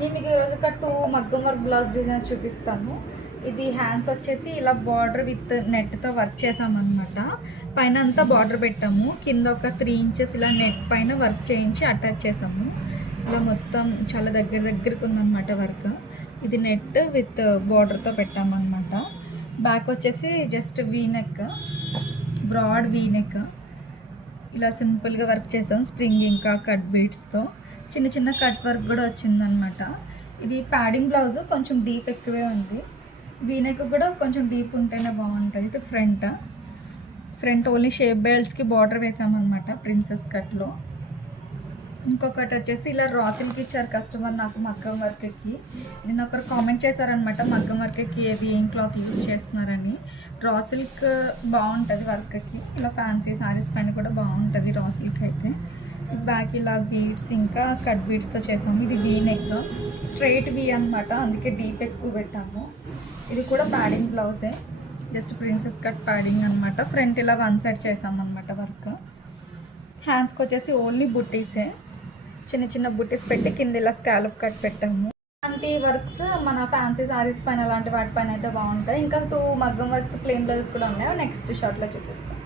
నేను మీకు ఈరోజు ఒక 2 మగ్గం వర్క్ బ్లౌజ్ డిజైన్స్ చూపిస్తాను. ఇది హ్యాండ్స్ వచ్చేసి ఇలా బార్డర్ విత్ నెట్తో వర్క్ చేసామన్నమాట. పైన అంతా బార్డర్ పెట్టాము, కింద ఒక 3 ఇంచెస్ ఇలా నెట్ పైన వర్క్ చేయించి అటాచ్ చేసాము. ఇలా మొత్తం చాలా దగ్గరకు ఉందన్నమాట వర్క్. ఇది నెట్ విత్ బార్డర్తో పెట్టామన్నమాట. బ్యాక్ వచ్చేసి జస్ట్ వీనెక్, బ్రాడ్ వీనెక్ ఇలా సింపుల్గా వర్క్ చేసాం. స్ప్రింగ్ ఇంకా కట్ బీడ్స్తో చిన్న చిన్న కట్ వర్క్ కూడా వచ్చిందనమాట. ఇది ప్యాడింగ్ బ్లౌజ్, కొంచెం డీప్ ఎక్కువే ఉంది. వీనెక్ కూడా కొంచెం డీప్ ఉంటేనే బాగుంటుంది. ఇది ఫ్రంట్ ఓన్లీ షేప్ బెల్ట్స్కి బార్డర్ వేసామన్నమాట ప్రిన్సెస్ కట్లో. ఇంకొకటి వచ్చేసి ఇలా రా సిల్క్ ఇచ్చారు కస్టమర్ నాకు మగ్గం వర్క్కి. నిన్న ఒకరు కామెంట్ చేశారనమాట మగ్గం వర్క్కి ఏం క్లాత్ యూజ్ చేస్తున్నారని. రా సిల్క్ బాగుంటుంది వర్క్కి, ఇలా ఫ్యాన్సీ శారీస్ పైన కూడా బాగుంటుంది రా సిల్క్ అయితే. బ్యాక్ ఇలా బీడ్స్ ఇంకా కట్ బీడ్స్తో చేసాము. ఇది వీ నెక్, స్ట్రైట్ వీ అనమాట, అందుకే డీప్ ఎక్కువ పెట్టాము. ఇది కూడా ప్యాడింగ్ బ్లౌజే, జస్ట్ ప్రిన్సెస్ కట్ ప్యాడింగ్ అనమాట. ఫ్రంట్ ఇలా వన్ సైడ్ చేసామన్నమాట వర్క్. హ్యాండ్స్కి వచ్చేసి ఓన్లీ బుట్టీసే, చిన్న చిన్న బుట్టీస్ పెట్టి కింద ఇలా స్కాలప్ కట్ పెట్టాము. అలాంటి వర్క్స్ మన ఫ్యాన్సీ శారీస్ పైన అలాంటి వాటి పైన అయితే బాగుంటాయి. ఇంకా 2 మగ్గం వర్క్స్ ప్లెయిన్ బ్లౌజెస్ కూడా ఉన్నాయి, నెక్స్ట్ షార్ట్లో చూపిస్తాను.